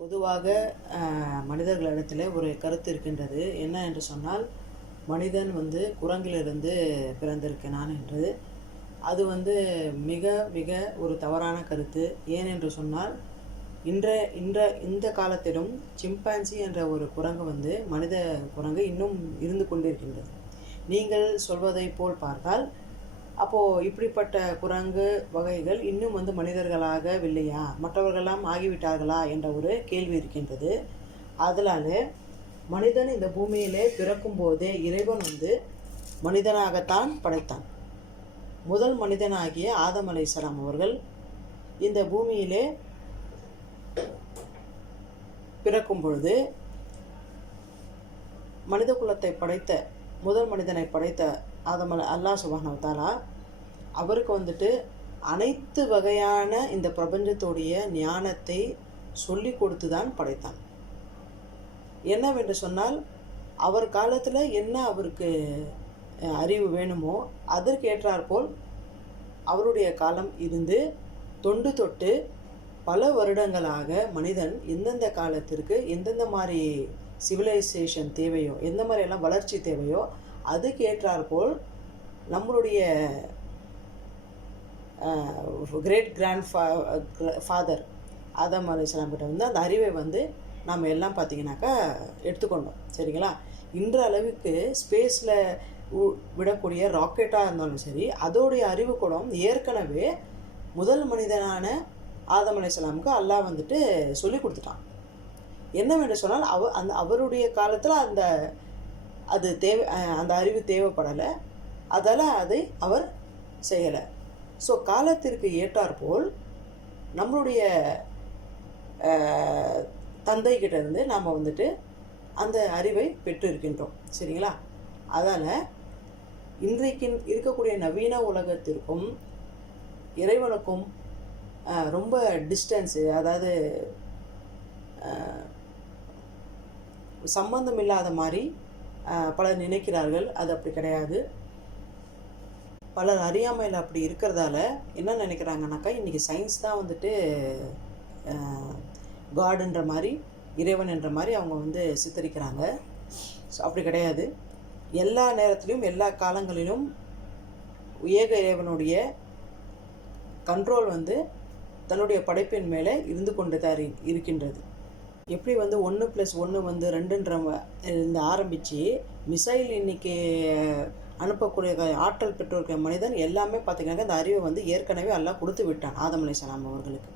பொதுவாக மனிதர்களிடத்தில் ஒரு கருத்து இருக்கின்றது. என்ன என்று சொன்னால், மனிதன் குரங்கிலிருந்து பிறந்திருக்கிறான் என்று. அது மிக மிக ஒரு தவறான கருத்து. ஏன் என்று சொன்னால், இந்த காலத்திலும் சிம்பான்சி என்ற ஒரு குரங்கு மனித குரங்கு இன்னும் இருந்து கொண்டிருக்கின்றது. நீங்கள் சொல்வதை போல் பார்த்தால், அப்போது இப்படிப்பட்ட குரங்கு வகைகள் இன்னும் மனிதர்களாகவில்லையா, மற்றவர்களெல்லாம் ஆகிவிட்டார்களா என்ற ஒரு கேள்வி இருக்கின்றது. அதனால் மனிதன் இந்த பூமியிலே பிறக்கும் போதே இறைவன் மனிதனாகத்தான் படைத்தான். முதல் மனிதனாகிய ஆதம் அலைஹிஸ்ஸலாம் அவர்கள் இந்த பூமியிலே பிறக்கும் பொழுது மனித குலத்தை படைத்த முதல் மனிதனை படைத்த அல்லாஹ் சுப்ஹானஹு வ தஆலா அவருக்கு அனைத்து வகையான இந்த பிரபஞ்சத்துடைய ஞானத்தை சொல்லி கொடுத்து தான் படைத்தான். என்னவென்று சொன்னால், அவர் காலத்தில் என்ன அவருக்கு அறிவு வேணுமோ அதற்கு ஏற்றாற்போல் அவருடைய காலம் இருந்து தொண்டு தொட்டு பல வருடங்களாக மனிதன் எந்தெந்த காலத்திற்கு எந்தெந்த மாதிரி சிவிலைசேஷன் தேவையோ, எந்த மாதிரியெல்லாம் வளர்ச்சி தேவையோ அதுக்கு ஏற்றாற்போல் நம்மளுடைய கிரேட் ஃபாதர் ஆதம் அலைஹிஸ்ஸலாம் கிட்ட அந்த அறிவை நாம் எல்லாம் பார்த்திங்கனாக்கா எடுத்துக்கொண்டோம். சரிங்களா? இன்ற அளவுக்கு ஸ்பேஸில் விடக்கூடிய ராக்கெட்டாக இருந்தாலும் சரி, அதோடைய அறிவு கூட ஏற்கனவே முதல் மனிதனான ஆதம் அலைஹிஸ்ஸலாமுக்கு அல்லாஹ் சொல்லி கொடுத்துட்டான். என்னவென்று சொன்னால், அவருடைய காலத்தில் அந்த அறிவு தேவைப்படலை. அதால் அதை அவர் செய்யலை. ஸோ காலத்திற்கு ஏற்றாற்போல் நம்மளுடைய தந்தைக்கிட்டேருந்து நாம் அந்த அறிவை பெற்று இருக்கின்றோம். சரிங்களா? அதால் இன்றைக்கு இருக்கக்கூடிய நவீன உலகத்திற்கும் இறைவனுக்கும் ரொம்ப டிஸ்டன்ஸு, அதாவது சம்பந்தம் இல்லாத மாதிரி பலர் நினைக்கிறார்கள். அது அப்படி கிடையாது. பலர் அறியாமையில் அப்படி இருக்கிறதால என்ன நினைக்கிறாங்கனாக்கா, இன்றைக்கி சயின்ஸ் தான் காடுன்ற மாதிரி, இறைவன் என்ற மாதிரி அவங்க சித்தரிக்கிறாங்க. ஸோ அப்படி கிடையாது. எல்லா நேரத்திலும் எல்லா காலங்களிலும் ஏக இறைவனுடைய கண்ட்ரோல் தன்னுடைய படைப்பின் மேலே இருந்து கொண்டு தான் இருக்கின்றது. எப்படி 1+1 2ன்ற இந்த ஆரம்பித்து மிசைல் இன்றைக்கி அனுப்பக்கூடிய ஆற்றல் பெற்றிருக்கிற மனிதன் எல்லாமே பார்த்திங்கனாக்கா இந்த அறிவை ஏற்கனவே எல்லாம் கொடுத்து விட்டான் ஆதம் அலைஹிஸ்ஸலாம் அவர்களுக்கு.